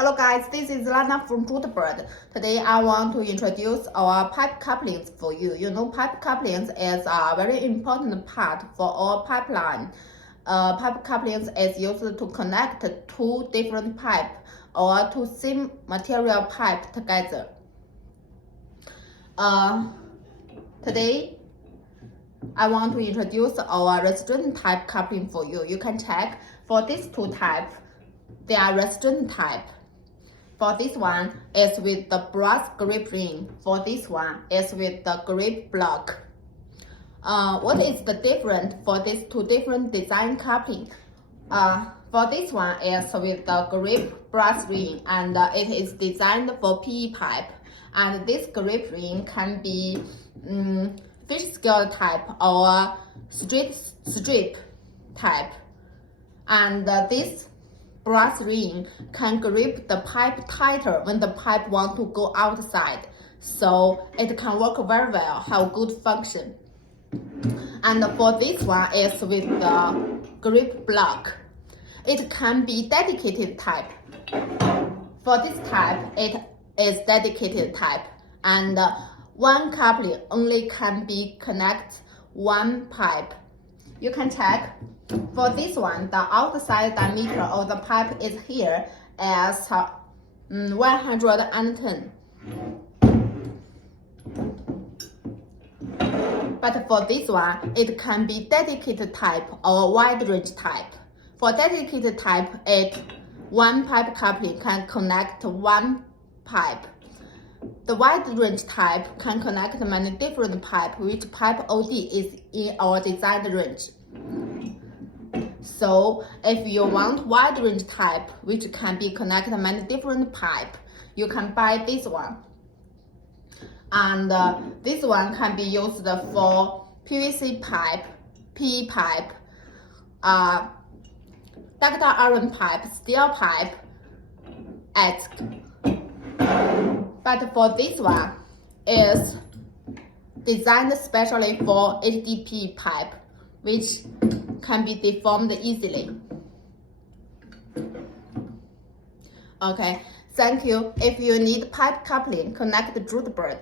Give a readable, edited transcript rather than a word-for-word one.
Hello guys, this is Lana from Jutebird. Today I want to introduce our pipe couplings for you. You know, pipe couplings is a very important part for our pipeline. Pipe couplings is used to connect two different pipe or two same material pipe together. Today I want to introduce our resistant type coupling for you. You can check for these two types. They are resistant type. For this one is with the brass grip ring. For this one is with the grip block. What is the difference for these two different design coupling? For this one is with the grip brass ring, and it is designed for PE pipe. And this grip ring can be fish scale type or strip type. And this brass ring can grip the pipe tighter when the pipe wants to go outside, so it can work very well, have good function. And for this one is with the grip block. It can be dedicated type. For this type, it is dedicated type, and one coupling only can be connect one pipe. You can check. For this one, the outside diameter of the pipe is here as 110. But for this one, it can be dedicated type or wide range type. For dedicated type, one pipe coupling can connect one pipe. The wide range type can connect many different pipe, which pipe OD is in our design range. So if you want wide range type, which can be connected many different pipe, you can buy this one. And this one can be used for PVC pipe, PE pipe, ductile iron pipe, steel pipe, etc. But for this one, is designed specially for HDPE pipe, which can be deformed easily. Okay, thank you. If you need pipe coupling, connect Jutebird.